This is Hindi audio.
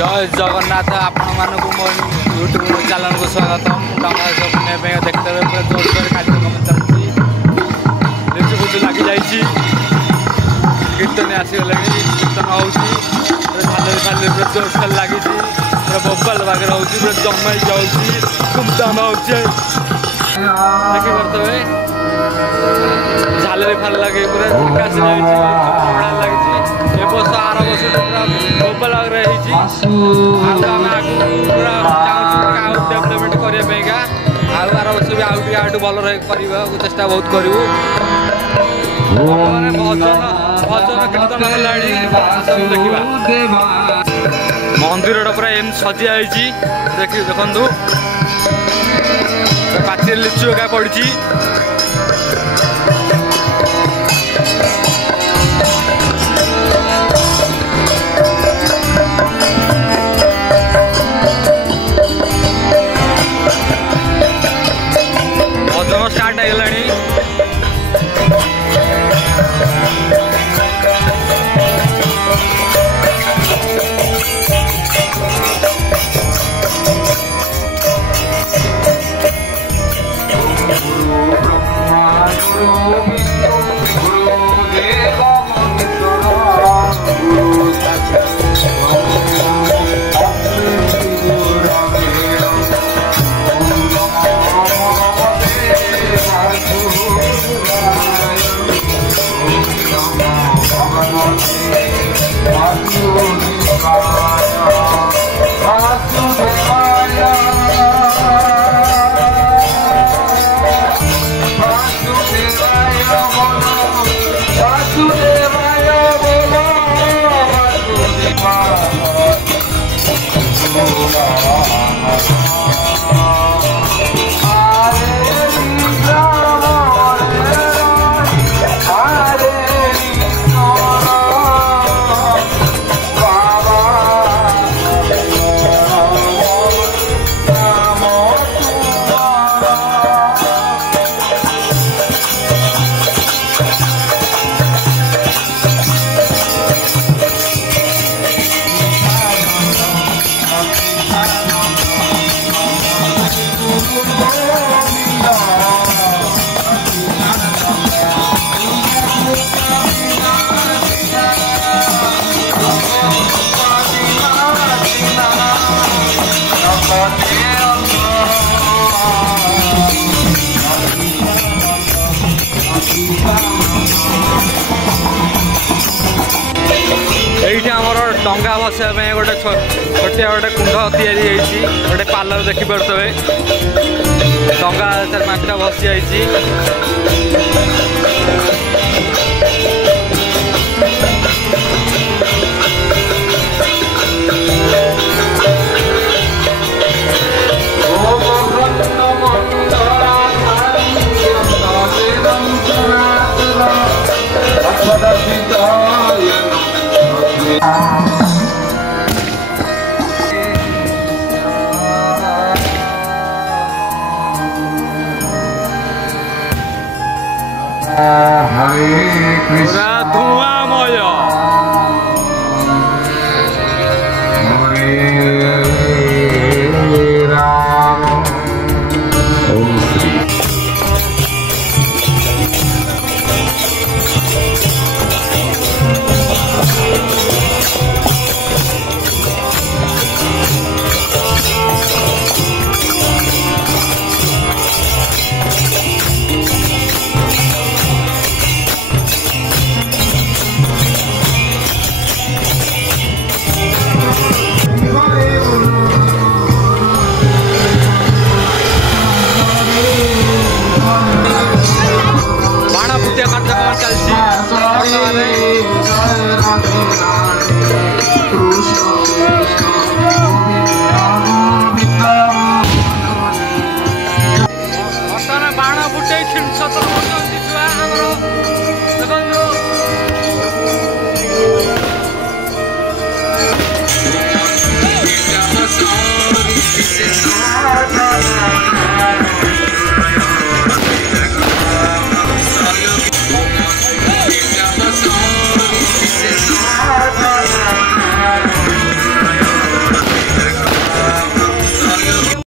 जय जगन्नाथ आपण मानक मो यूट्यूब चैनल को स्वागत डंगा देखते हुए पूरा जोर जोर कार्यक्रम चलती लिचु फुचु लगी जाइए कीर्तन आसीगले कीर्तन होली खाली पूरा जोर सोर लगी पूरा बोबाल बागे रोचे पूरा जमाई जाऊँगी धूमधाम हो देखी पारे झालरी फाल लगे पूरा आकाश लगी ए बस आर बस पूरा बोबाल बागे पूरा डेभलपमेंट करने आर वर्ष भी आउट भल चेष्टा बहुत करूँ भजन भजन कीर्तन देखा मंदिर पूरा एम सजी देखी देखु पाचर लिचु एका पड़ी भजन स्टार्ट है डंगा बसवाई गोटे छोटिया गोटे कुंड या गोटे पार्लर देखिपे डंगा 4-5टा बसी जाइए Hare Krishna धुआमय Hare Rama Om Shri चलती